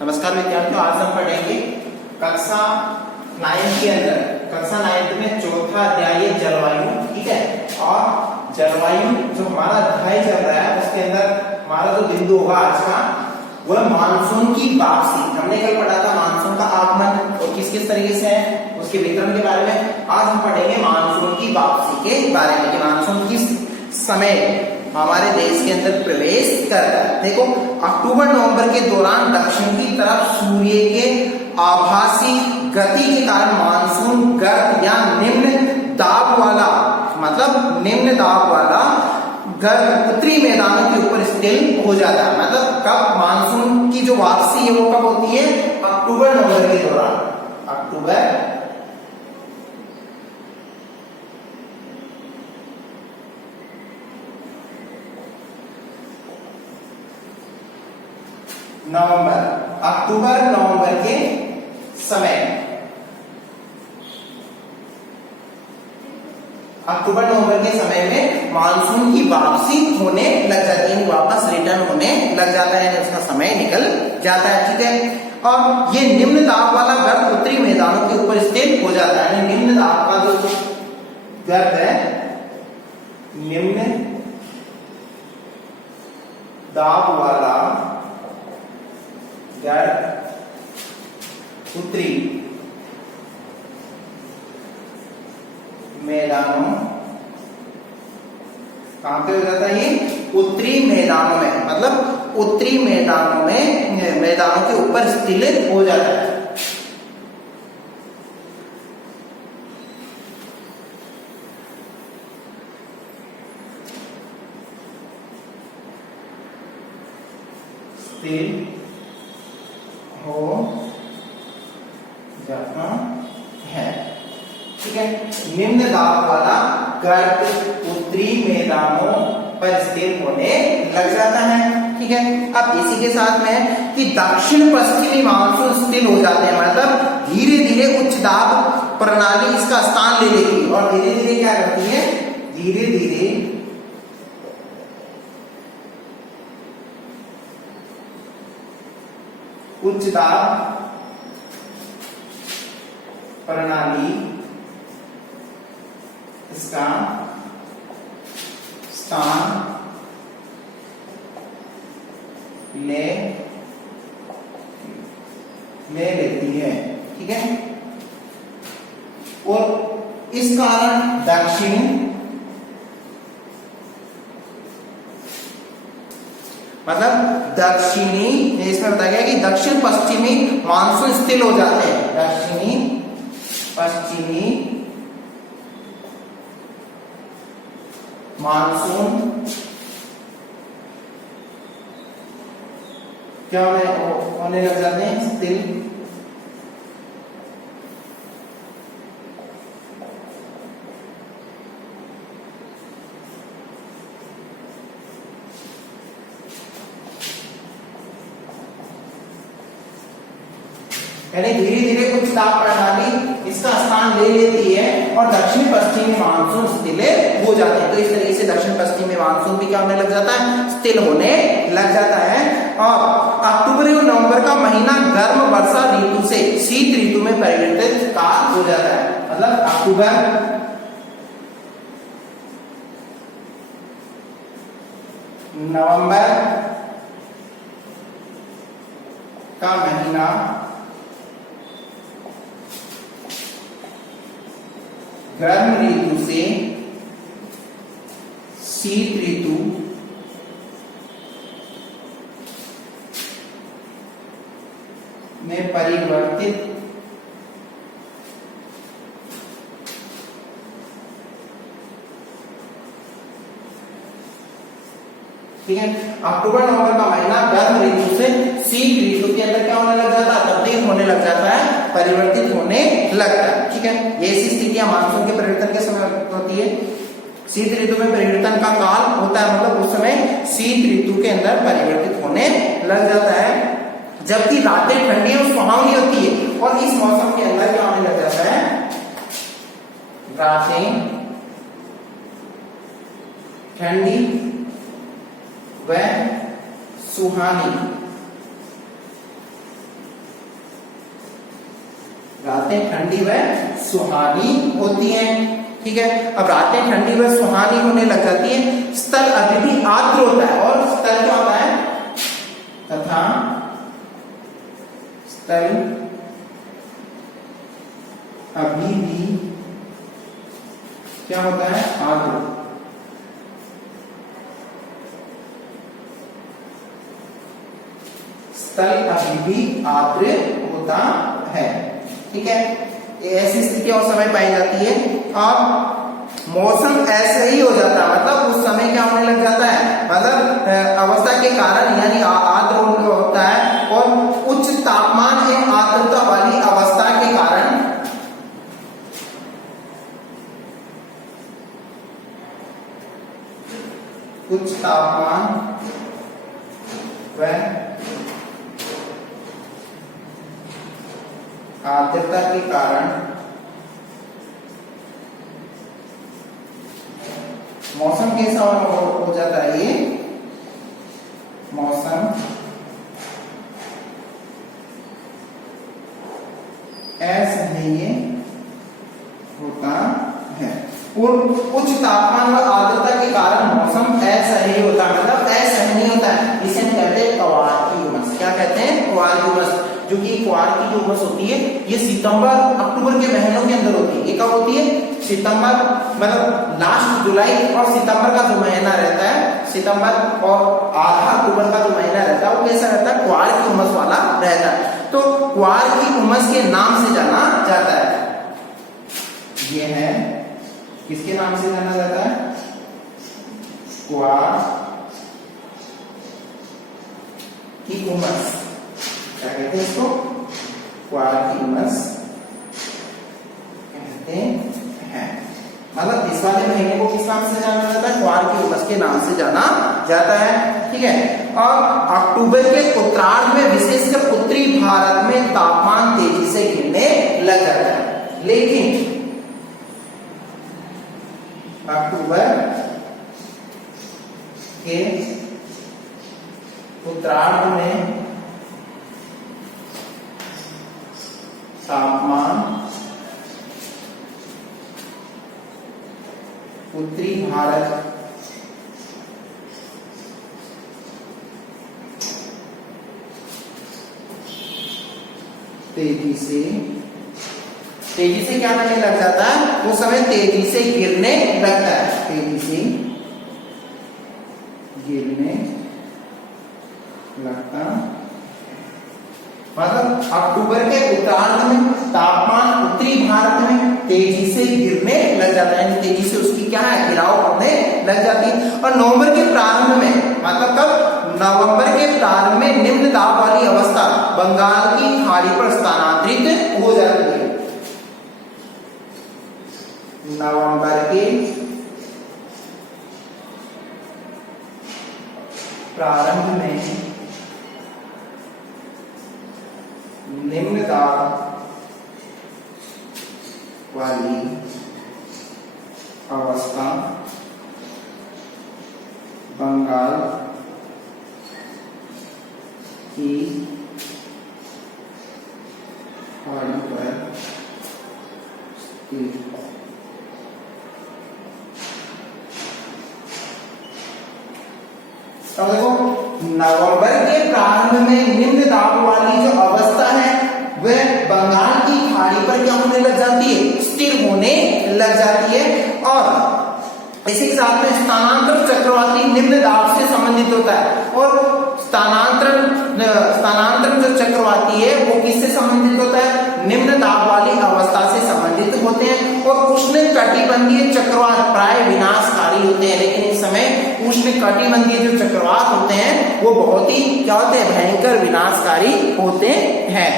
नमस्कार विद्यार्थियों, आज हम पढ़ेंगे कक्षा 9 के अंदर कक्षा 9 में चौथा अध्याय जलवायु। ठीक है, और जलवायु जो हमारा अध्याय चल रहा है उसके अंदर हमारा जो बिंदु होगा आज का वह मानसून की वापसी। हमने कल पढ़ा था मानसून का आगमन और किस किस तरीके से है उसके वितरण के बारे में। आज हम पढ़ेंगे मानसून की वापसी के बारे में कि मानसून किस समय हमारे देश के अंदर प्रवेश करता है। देखो, अक्टूबर नवंबर के दौरान दक्षिण की तरफ सूर्य के आभासी गति के कारण मानसून गर्म या निम्न दाब वाला, मतलब निम्न दाब वाला गर्म उत्तरी मैदानों के ऊपर स्थिर हो जाता है। मतलब कब मानसून की जो वापसी है वो कब होती है? अक्टूबर नवंबर के दौरान। अक्टूबर नवंबर, अक्टूबर नवंबर के समय, अक्टूबर नवंबर के समय में मानसून की वापसी होने लग जाती है, वापस रिटर्न होने लग जाता है, उसका समय निकल जाता है। ठीक है, और ये निम्न दाब वाला गर्द उत्तरी मैदानों के ऊपर स्थिर हो जाता है। निम्न दाब का जो गर्द है, निम्न दाब वाला गर्द उत्तरी मैदानों, कहां पे हो जाता है ये? उत्तरी मैदानों में, मतलब उत्तरी मैदानों में, मैदानों के ऊपर स्थिर हो जाता है। स्थिर हो जाता है। ठीक है, निम्न दाब वाला गर्द उत्तरी मैदानों पर स्थिर होने लग जाता है। ठीक है, अब इसी के साथ में कि दक्षिण पश्चिमी मानसून स्थिर हो जाते हैं, मतलब धीरे धीरे उच्च दाब प्रणाली इसका स्थान ले लेगी और धीरे धीरे क्या करती है? धीरे धीरे उच्च दाब प्रणाली इसका स्थान ले लेती है। ठीक है, और इस कारण दक्षिण, मतलब दक्षिणी, इसमें बताया गया कि दक्षिण पश्चिमी मानसून स्थिर हो जाते हैं। दक्षिणी पश्चिमी मानसून क्या होने लग जाते हैं? स्थिर यानी धीरे धीरे उच्च दाब प्रणाली इसका स्थान ले लेती है और दक्षिण पश्चिमी मानसून स्थिर हो जाते हैं। तो इस तरीके से दक्षिण पश्चिमी मानसून भी क्या होने लग जाता है? स्थिर होने लग जाता है। और अक्टूबर और नवंबर का महीना गर्म वर्षा ऋतु से शीत ऋतु में परिवर्तित का हो जाता है। मतलब अक्टूबर नवंबर का महीना गर्म ऋतु से शीत ऋतु में परिवर्तित ठीक है, अक्टूबर नवंबर का महीना गर्म ऋतु से शीत ऋतु के अंदर क्या होने लग जाता है? तब्दील होने लग जाता है, परिवर्तित होने लगता है। ठीक है, ये ऐसी स्थितियां मानसून के परिवर्तन के समय होती है। शीत ऋतु में परिवर्तन का काल होता है, मतलब उस समय शीत ऋतु के अंदर परिवर्तित होने लग जाता है, जबकि रातें ठंडी और सुहावनी होती है। और इस मौसम के अंदर क्या होने लग जाता है? रातें ठंडी व सुहानी रातें ठंडी व सुहानी होती हैं। ठीक है, अब रातें ठंडी व सुहानी होने लग जाती है, स्थल अभी भी आर्द्र होता है, और स्थल क्या होता है, तथा स्थल अभी भी क्या होता है, आर्द्र। स्थल अभी भी आर्द्र होता है। ठीक है, ऐसी स्थिति और समय पाई जाती है। और मौसम ऐसे ही हो जाता है, मतलब उस समय क्या होने लग जाता है, मतलब अवस्था के कारण यानी आर्द्र होता है, और उच्च तापमान एवं आर्द्रता वाली अवस्था के कारण उच्च तापमान व आर्द्रता के कारण मौसम कैसा हो जाता है, ये मौसम असहनीय होता है। उच्च तापमान व आर्द्रता के कारण मौसम असहनीय होता है, मतलब असहनीय होता है। इसे हम कहते हैं क्वार की उमस। क्या कहते हैं, क्वार की उमस। जो कि क्वार की जो उमस होती है, ये सितंबर अक्टूबर के महीनों के अंदर होती है। ये कब होती है, सितंबर, मतलब लास्ट जुलाई और सितंबर का जो महीना रहता है, सितंबर और आधा अक्टूबर का जो महीना रहता है, वो कैसा रहता है, क्वार की उमस वाला रहता है। तो क्वार की उमस के नाम से जाना जाता है। ये है, किसके नाम से जाना जाता है, क्वार की उमस। क्या कहते हैं इसको, क्वार की उमस कहते हैं। मतलब इस वाले महीने को किस नाम से जाना जाता है, क्वार की उमस के नाम से जाना जाता है। ठीक है, और अक्टूबर के उत्तरार्ध में विशेषकर उत्तरी भारत में तापमान तेजी से गिरने लग जाता है। लेकिन अक्टूबर के उत्तरार्ध में तापमान उत्तरी भारत तेजी से क्या करने लग जाता है, वो समय तेजी से गिरने लगता है, तेजी से गिरने लगता। मतलब अक्टूबर के उत्तरार्ध में तापमान उत्तरी भारत में तेजी से गिरने लग जाता है, यानी तेजी से उसकी क्या है, गिराव होने लग जाती है। और नवंबर के प्रारंभ में, मतलब कब, नवंबर के प्रारंभ में निम्न दाब वाली अवस्था बंगाल की खाड़ी पर स्थानांतरित हो जाती है। नवंबर के प्रारंभ में निम्न दाब वाली अवस्था बंगाल की खाड़ी पर स्थित है। अब देखो, नवंबर के प्रारंभ में निम्न दाब वाली जो अवस्था है वह बंगाल की खाड़ी पर क्या होने लग जाती है, स्थिर होने लग जाती है। और इसी के साथ में स्थानांतरण चक्रवाती निम्न दाब से संबंधित होता है। और स्थानांतरण जो चक्रवाती है वो किससे संबंधित होता है, निम्न दाब वाली अवस्था से संबंधित होते हैं। और उष्ण कटिबंधीय चक्रवात प्राय विनाशकारी होते हैं, लेकिन इस समय उष्ण कटिबंधीय जो चक्रवात होते हैं वो बहुत ही क्या होते हैं, भयंकर विनाशकारी होते हैं।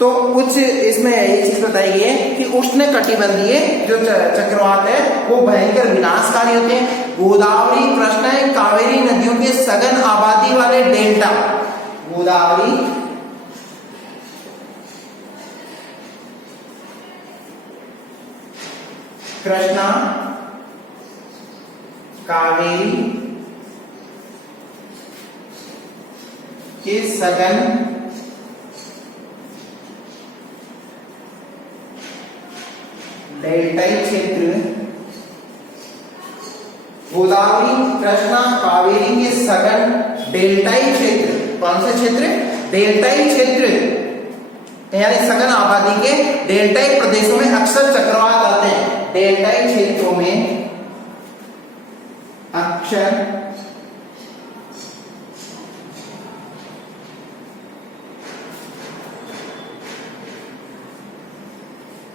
तो कुछ इसमें एक चीज बताई गई है कि उष्ण कटिबंधीय जो चक्रवात है वो भयंकर विनाशकारी होते हैं। गोदावरी, कृष्णा, कावेरी नदियों के सघन आबादी वाले डेल्टा, गोदावरी, कृष्णा, कावेरी के सघन डेल्टाई क्षेत्र गोदावरी कृष्णा कावेरी के सघन डेल्टाई क्षेत्र, कौन से क्षेत्र? डेल्टाई क्षेत्र, यानी सघन आबादी के डेल्टाई प्रदेशों में अक्सर चक्रवात आते हैं। डेल्टाई क्षेत्रों में अक्सर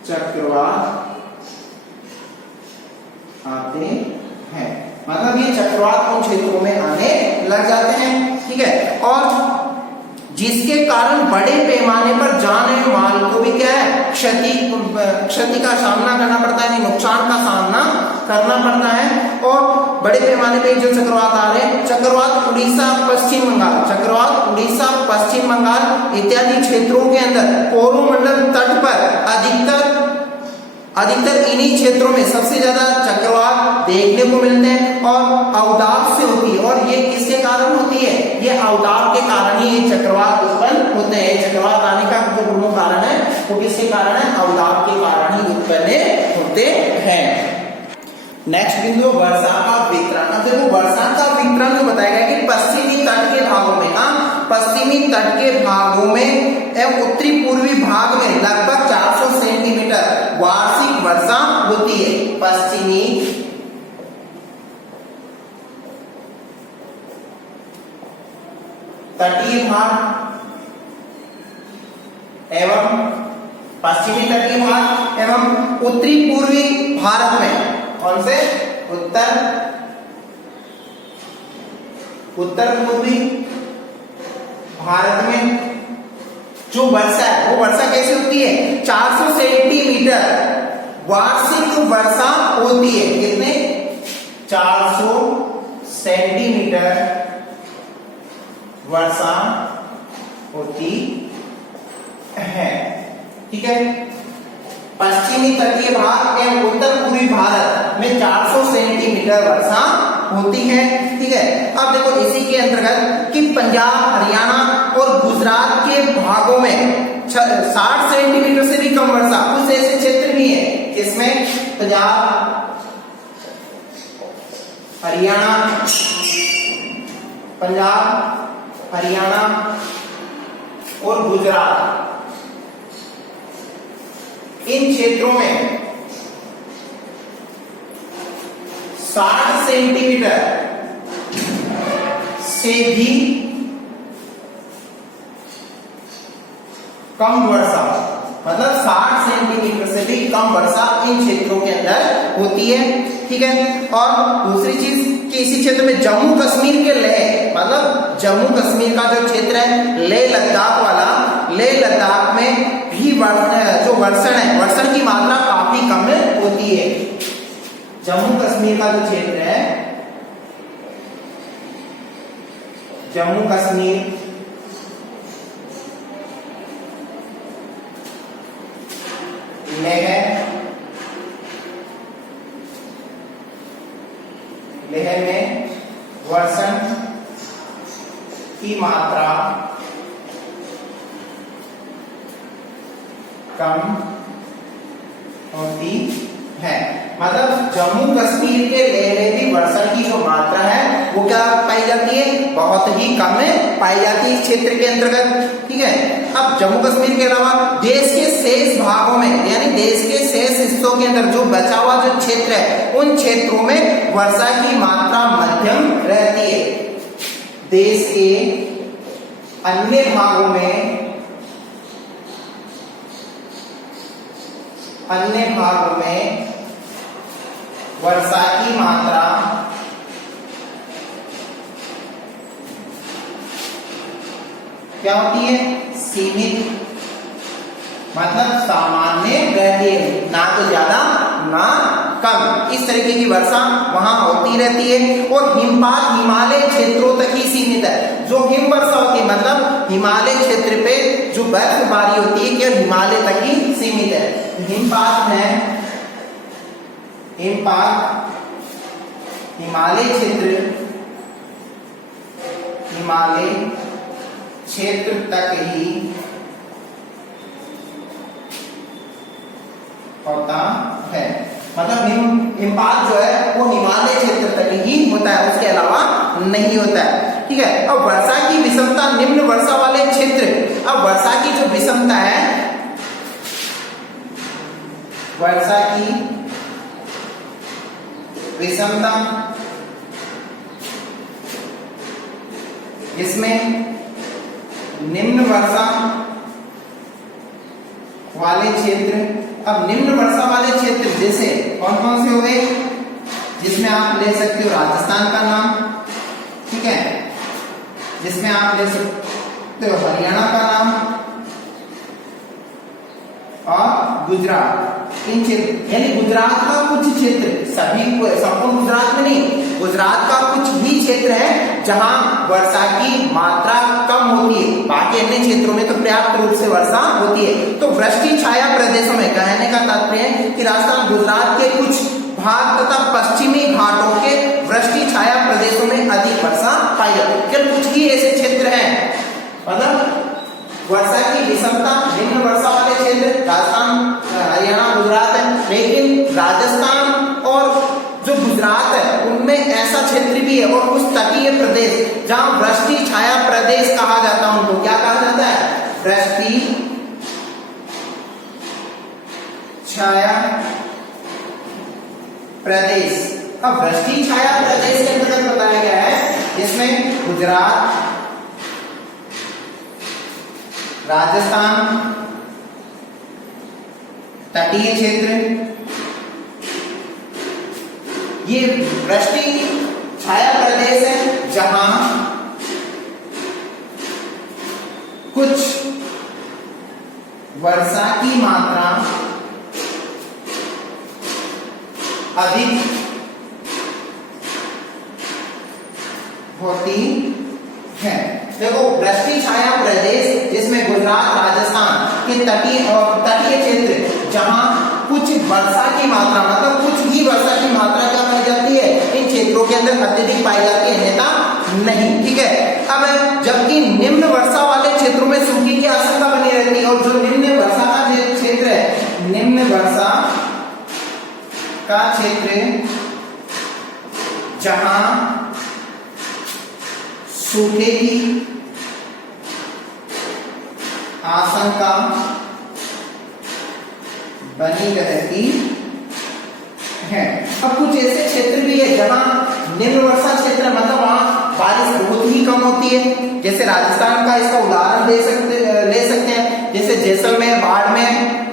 चक्रवात आते हैं, मतलब ये चक्रवात उन क्षेत्रों में आने लग जाते हैं, ठीक है। और जिसके कारण बड़े पैमाने पर जान और माल को भी क्या है, क्षति का सामना करना पड़ता है, नुकसान का सामना करना पड़ता है। और बड़े पैमाने पे जो चक्रवात आ रहे हैं, चक्रवात उड़ीसा पश्चिम बंगाल, चक्रवात उड़ीसा पश्चिम बंगाल इत्यादि क्षेत्रों के अंदर कोरोमंडल तट पर अधिकतर इन्हीं क्षेत्रों में सबसे ज्यादा चक्रवात देखने को मिलते हैं और अवदाब से होती है। और ये किसके कारण होती है? ये अवदाब के कारण ही ये चक्रवात उत्पन्न होते हैं। चक्रवात आने का जो प्रमुख कारण है वो किसके कारण है? अवदाब के कारण ही उत्पन्न होते हैं। नेक्स्ट बिंदु वर्षा का वितरण। अब देखो वर्षा का वितरण जो बताया गया कि पश्चिमी तट के भागों में, पश्चिमी तट के भागों में एवं उत्तरी पूर्वी भाग में लगभग 400 सेंटीमीटर वार्षिक वर्षा होती है। पश्चिमी तटीय भाग एवं पश्चिमी तटीय भाग एवं उत्तरी पूर्वी भारत में, कौन से? उत्तर पूर्वी भारत में जो वर्षा है वो वर्षा कैसे होती है? 400 सेंटीमीटर वार्षिक वर्षा होती है। कितने? 400 सेंटीमीटर वर्षा होती है, ठीक है। पश्चिमी तटीय भाग एवं उत्तर पूर्वी भारत में 400 सेंटीमीटर वर्षा होती है, ठीक है। अब देखो इसी के अंतर्गत कि पंजाब, हरियाणा और गुजरात के भागों में 60 सेंटीमीटर से भी कम वर्षा, कुछ ऐसे क्षेत्र भी हैं जिसमें पंजाब, हरियाणा और गुजरात, इन क्षेत्रों में 60 सेंटीमीटर से भी कम वर्षा, मतलब 60 सेंटीमीटर से भी कम वर्षा इन क्षेत्रों के अंदर होती है, ठीक है। और दूसरी चीज कि इसी क्षेत्र में जम्मू कश्मीर के लेह, मतलब जम्मू कश्मीर का जो क्षेत्र है लेह लद्दाख वाला, लेह लद्दाख में भी जो वर्षण है, वर्षण की मात्रा काफी कम होती है। जम्मू कश्मीर का जो क्षेत्र है, जम्मू कश्मीर लेह में वर्षण की मात्रा कम होती है। मतलब जम्मू कश्मीर के लेह में भी वर्षण की जो मात्रा है वो क्या पाई जाती है? बहुत ही कम पाई जाती है इस क्षेत्र के अंतर्गत, ठीक है। अब जम्मू कश्मीर के अलावा देश के शेष भागों में, यानी देश के शेष हिस्सों के अंदर जो बचा हुआ जो क्षेत्र है उन क्षेत्रों में वर्षा की मात्रा मध्यम रहती है। देश के अन्य भागों में वर्षा की मात्रा क्या होती है? सीमित, मतलब सामान्य रहती है, ना तो ज्यादा ना कम। इस तरीके की वर्षा वहां होती रहती है। और हिमपात हिमालय क्षेत्रों तक ही सीमित है। जो हिम वर्षा होती है मतलब हिमालय क्षेत्र पे जो बर्फबारी होती है केवल हिमालय तक ही सीमित है। हिमपात है, हिमपात हिमालय क्षेत्र तक ही होता है। मतलब हिमपात जो है वो हिमालय क्षेत्र तक ही होता है, उसके अलावा नहीं होता है। ठीक है, अब वर्षा की विषमता निम्न वर्षा वाले क्षेत्र, अब वर्षा की जो विषमता है, वर्षा की विषमता इसमें निम्न वर्षा वाले क्षेत्र, अब निम्न वर्षा वाले क्षेत्र जैसे कौन कौन से हो गए, जिसमें आप ले सकते हो राजस्थान का नाम, ठीक है, जिसमें आप ले सकते हो हरियाणा का नाम और गुजरात, इन क्षेत्र यानी गुजरात का कुछ क्षेत्र, सभी संपूर्ण गुजरात में नहीं, गुजरात का कुछ भी क्षेत्र है जहां वर्षा की मात्रा कम होती है, बाकी अन्य क्षेत्रों में तो पर्याप्त रूप से वर्षा होती है। तो वृष्टि छाया प्रदेशों में, कहने का तात्पर्य है कि राजस्थान गुजरात के कुछ भाग तथा पश्चिमी घाटों के वृष्टि छाया प्रदेशों में अधिक वर्षा पाई जाती है। कुछ ही ऐसे क्षेत्र हैं, मतलब वर्षा की विषमता निम्न वर्षा वाले क्षेत्र राजस्थान, हरियाणा, गुजरात है, लेकिन राजस्थान और जो गुजरात है उनमें ऐसा क्षेत्र भी है और कुछ तटीय प्रदेश जहां वृष्टि छाया प्रदेश कहा जाता है, उनको क्या कहा जाता है, वृष्टि छाया प्रदेश। अब वृष्टि छाया प्रदेश के अंतर्गत बताया गया है जिसमें गुजरात, राजस्थान, तटीय क्षेत्र, ये वृष्टि छाया प्रदेश है जहां कुछ वर्षा की मात्रा अधिक होती है। देखो वृष्टि छाया प्रदेश जिसमें गुजरात, राजस्थान के तटीय क्षेत्र जहां कुछ वर्षा की मात्रा, मतलब कुछ ही वर्षा की मात्रा क्या पाई जाती है, इन क्षेत्रों के अंदर अत्यधिक पाई जाती है, अन्यथा नहीं। ठीक है, अब जबकि निम्न वर्षा वाले क्षेत्रों में सूखे की आशंका बनी रहती है, और जो निम्न वर्षा का क्षेत्र है, निम्न वर्षा का क्षेत्र जहां सूखे की आशंका बनी रहती है। अब कुछ ऐसे क्षेत्र भी है जहां निम्न वर्षा क्षेत्र, मतलब वहां बारिश बहुत ही कम होती है, जैसे राजस्थान का इसका उदाहरण ले सकते हैं, जैसे जैसलमेर, बाड़मेर,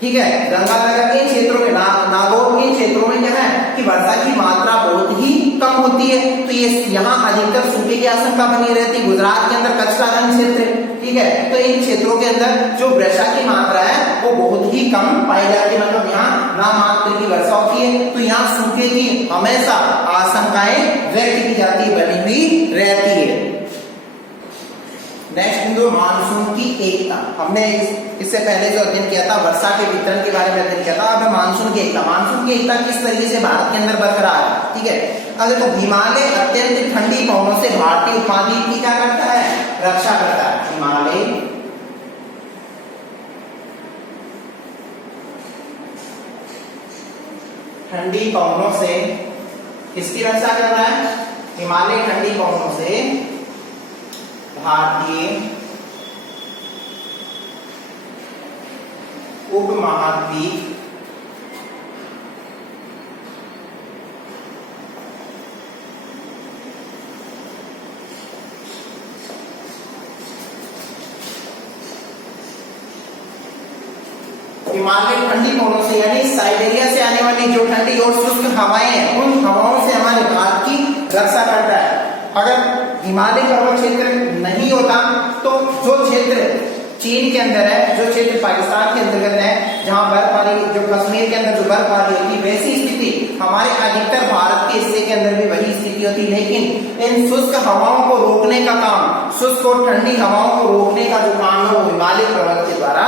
ठीक है, गंगानगर, इन क्षेत्रों में, नागौर, इन क्षेत्रों में क्या है कि वर्षा की मात्रा बहुत ही कम होती है, तो ये यहाँ अधिकतर सूखे की आशंका बनी रहती है। गुजरात के अंदर कच्छ का रण क्षेत्र, ठीक है, तो इन क्षेत्रों के अंदर जो वर्षा की मात्रा है वो बहुत ही कम पाई जाती है, मतलब यहाँ नाम मात्र की वर्षा होती है, तो यहाँ सूखे की हमेशा आशंकाएं व्यक्त की जाती है, बनी हुई रहती है। नेक्स्ट बिंदु मानसून की एकता। हमने इससे पहले जो अध्ययन किया था वर्षा के वितरण के बारे में अध्ययन किया था, अब मानसून की एकता। मानसून की एकता किस तरीके से भारत के अंदर बरकरार है, ठीक है। अगर तो हिमालय अत्यंत ठंडी पवनों से भारतीय उपमहाद्वीप की क्या करता है, रक्षा करता है। हिमालय ठंडी पवनों से किसकी रक्षा कर रहा है, हिमालय ठंडी पवनों से भारतीय उपमहाद्वीप हिमालय ठंडी पवनों से, यानी साइबेरिया से आने वाली जो ठंडी और शुष्क हवाएं हैं, उन हवाओं से हमारे भारत की रक्षा करता है। अगर हिमालय पर्वत क्षेत्र नहीं होता तो जो क्षेत्र चीन के अंदर है, जो क्षेत्र पाकिस्तान के अंतर्गत है, जहां बर्फबारी, जो कश्मीर के अंदर जो बर्फबारी होती है, वैसी स्थिति हमारे अधिकतर भारत के हिस्से के अंदर भी वही स्थिति होती। लेकिन इन शुष्क हवाओं को रोकने का काम, शुष्क और ठंडी हवाओं को रोकने का जो काम है वो हिमालय पर्वत के द्वारा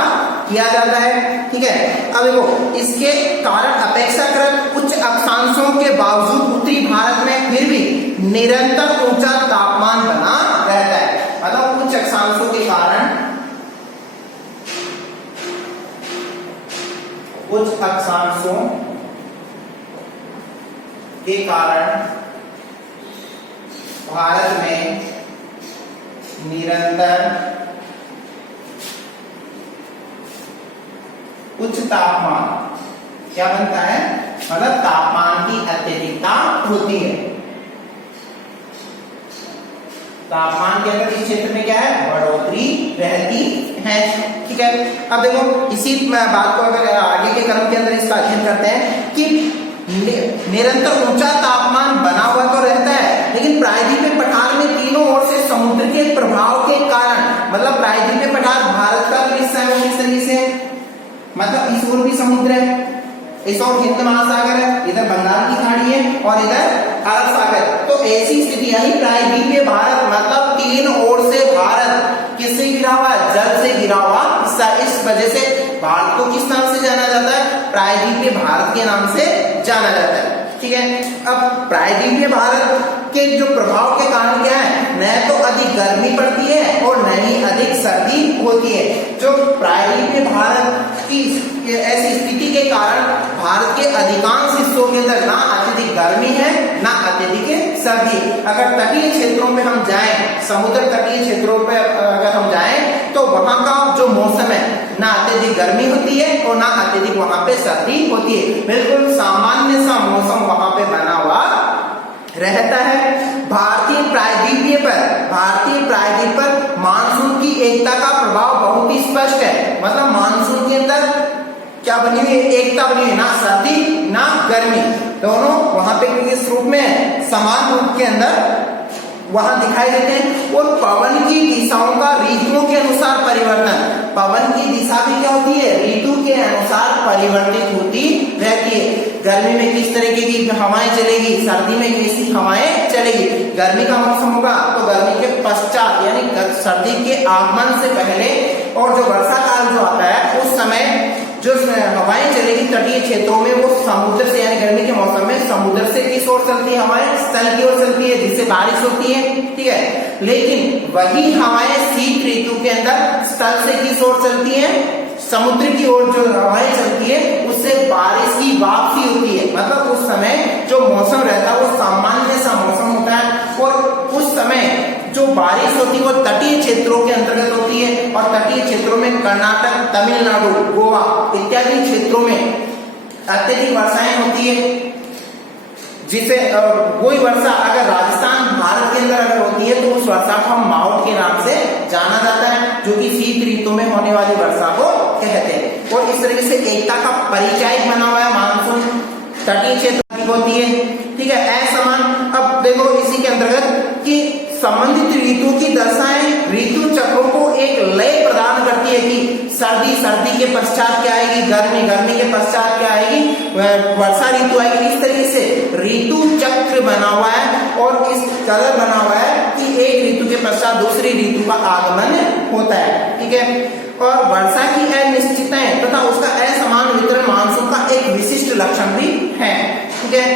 किया जाता है, ठीक है। अब देखो इसके कारण अपेक्षाकृत उच्च अक्षांशों के बावजूद उत्तरी भारत में फिर भी निरंतर ऊंचा तापमान बना रहता है। मतलब उच्च अक्षांशों के कारण, उच्च अक्षांशों के कारण भारत में निरंतर उच्च तापमान क्या बनता है, मतलब तापमान की अत्यधिकता होती है। तापमान के अंदर इस क्षेत्र में क्या है, बढ़ोतरी रहती है। ठीक है, अब देखो इसी बात को अगर आगे के क्रम के अंदर इसका अध्ययन करते हैं कि निरंतर ऊंचा तापमान बना हुआ तो रहता है, लेकिन प्रायद्वीपीय पठार में तीनों ओर से समुद्र के प्रभाव के कारण, मतलब प्रायद्वीपीय पठार भारत का भी हिस्सा है, किस तरीके से, मतलब इस ओर भी समुद्र है, इस ओर हिंद महासागर है, इधर बंगाल की खाड़ी है और इधर अरब सागर। तो ऐसी स्थिति यानी प्रायद्वीपीय भारत मतलब तीन ओर से भारत किससे घिरा हुआ है, जल से घिरा हुआ हिस्सा। इस वजह से भारत को किस नाम से जाना जाता है, प्रायद्वीपीय भारत के नाम से जाना जाता है। ठीक है, अब प्रायद्वीपीय भारत के जो प्रभाव के कारण क्या है, न तो अधिक गर्मी पड़ती है और न ही अधिक सर्दी होती है। जो प्रायद्वीपीय भारत की ऐसी स्थिति के कारण भारत के अधिकांश हिस्सों के अंदर ना अत्यधिक गर्मी है ना अत्यधिक सर्दी। अगर तटीय क्षेत्रों में हम जाएं, समुद्र तटीय क्षेत्रों पे अगर हम जाएं तो वहां का जो मौसम है ना अत्यधिक गर्मी होती है और ना अत्यधिक वहां पे सर्दी होती है, बिल्कुल सामान्य सा मौसम वहां पे बना हुआ रहता है। भारतीय प्रायद्वीप पर मानसून की एकता का प्रभाव बहुत ही स्पष्ट है। मतलब मानसून के अंदर क्या बनी हुई है, एकता बनी हुई है, ना सर्दी ना गर्मी, दोनों वहां पे किस रूप में, समान रूप के अंदर वहां दिखाई देते हैं। और पवन की दिशाओं का ऋतुओं के अनुसार परिवर्तन, पवन की दिशा भी क्या होती है, ऋतु के अनुसार परिवर्तित होती रहती है। गर्मी में किस तरीके की हवाएं चलेगी, सर्दी में कैसी हवाएं चलेगी। गर्मी का मौसम होगा तो गर्मी के पश्चात यानी सर्दी के आगमन से पहले और जो वर्षा काल जो आता है उस समय जो हवाएं चलेगी तटीय क्षेत्रों में वो समुद्र से, यानी गर्मी के मौसम में समुद्र से किस ओर चलती है, हवाएं स्थल की ओर चलती है, जिससे बारिश होती है। ठीक है, लेकिन वही हवाएं शीत ऋतु के अंदर स्थल से किस ओर चलती है, समुद्र की ओर जो हवाएं चलती है उससे बारिश की वापसी होती है। मतलब उस समय जो मौसम रहता है वो सामान्य सा मौसम होता है और उस समय जो बारिश होती है वो तटीय क्षेत्रों के अंतर्गत होती है और तटीय क्षेत्रों में कर्नाटक, तमिलनाडु, गोवा इत्यादि क्षेत्रों में अत्यधिक वर्षाएं होती है। जिसे कोई वर्षा अगर राजस्थान भारत के अंदर अगर होती है तो उस वर्षा को हम मावठ के नाम से जाना जाता है, जो कि शीत ऋतु में होने वाली वर्षा को कहते हैं। और इस तरीके से एकता का परिचय बना हुआ है मानसून तटीय क्षेत्र की होती है। ठीक है, असमान। अब देखो इसी के अंतर्गत कि संबंधित ऋतु की दशाएं ऋतु चक्रों को एक लय प्रदान करती है कि सर्दी के पश्चात क्या आएगी, गर्मी के पश्चात क्या आएगी, वर्षा ऋतु आएगी। इस तरीके से ऋतु चक्र बना हुआ है और इस कलर बना हुआ है कि एक ऋतु के पश्चात दूसरी ऋतु का आगमन होता है। ठीक है, और वर्षा की अनिश्चितताएं तथा उसका असमान वितरण मानसून का एक विशिष्ट लक्षण भी है। ठीक है,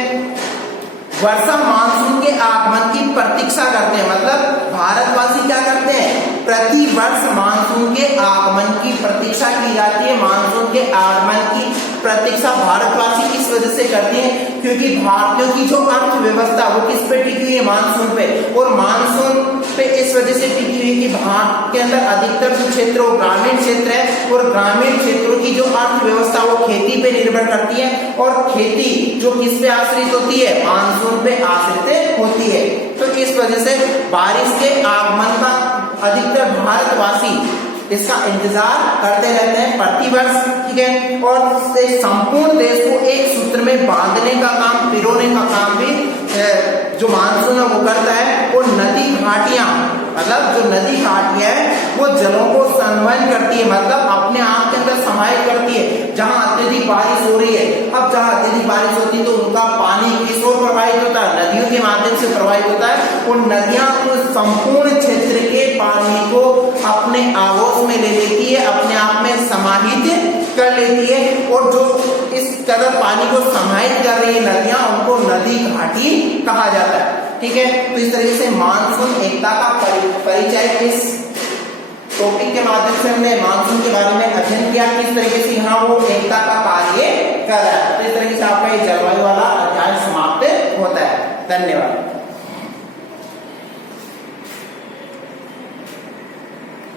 वर्षा मानसून के आगमन की प्रतीक्षा करते हैं। मतलब भारतवासी क्या करते हैं, प्रति वर्ष मानसून के आगमन की प्रतीक्षा की जाती है। मानसून के आगमन की प्रतीक्षा भारतवासी इस वजह से करते हैं क्योंकि भारतीयों की जो अर्थव्यवस्था वो किस पे टिकी हुई है, मानसून पे। और मानसून पे इस वजह से टिकी हुई कि भारत के अंदर अधिकतर जो क्षेत्र वो ग्रामीण क्षेत्र है और ग्रामीण क्षेत्रों की जो अर्थव्यवस्था वो खेती पे निर्भर करती है और खेती जो किस पे आश्रित होती है, मानसून पे आश्रित होती है। तो इस वजह से बारिश के आगमन का अधिकतर भारतवासी इसका इंतजार करते रहते हैं प्रतिवर्ष। ठीक है, और संपूर्ण देश को एक सूत्र में बांधने का काम, पिरोने का काम भी जो मानसून है वो करता है। और नदी घाटियां, मतलब जो नदी घाटियां है वो जलों को संवहन करती है, मतलब अपने आप के अंदर समाहित करती है। जहां अत्यधिक बारिश हो रही है, अब जहां अत्यधिक बारिश होती है तो उनका पानी किस ओर प्रवाहित होता है, नदियों के माध्यम से प्रवाहित होता है। और नदियां उस संपूर्ण क्षेत्र के पानी को अपने आगोश में ले लेती है, अपने आप में समाहित कर लेती है। और जो इस कदर पानी को समाहित कर रही है नदियां, उनको नदी घाटी कहा जाता है। ठीक है, तो इस तरीके से मानसून एकता का परिचय इस टॉपिक के माध्यम से हमने मानसून के बारे में अध्ययन किया, किस तरीके से यहाँ वो एकता का कार्य कर रहा है। तो इस तरीके से आपका ये जलवायु वाला अध्याय समाप्त होता है। धन्यवाद।